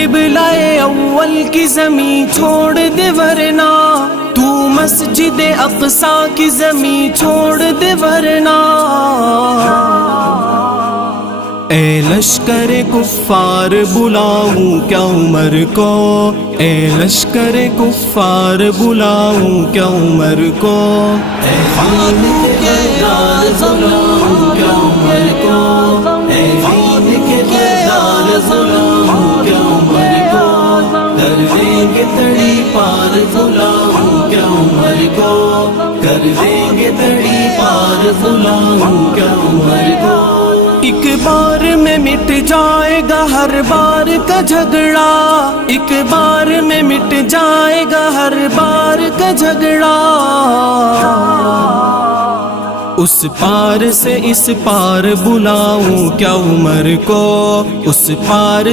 किबलाए अव्वल की ज़मीं छोड़ दे वरना, तू मस्जिद अक़सा की ज़मीं छोड़ दे वरना। ए लश्कर कुफ़ार बुलाऊं क्या उमर को, ए लश्कर कुफ़ार बुलाऊं क्या उमर को। ए खान के दार बुलाऊं क्या उमर को, ए खान के दार बुलाऊं क्या उमर को। कर देंगे तड़ी पार बुलाऊं क्या उमर को, कर देंगे तड़ी पार बुलाऊं क्या उमर को। एक बार में मिट जाएगा हर बार का झगड़ा, एक बार में मिट जाएगा हर बार का झगड़ा। उस पार से इस पार बुलाऊं क्या उमर को, उस पार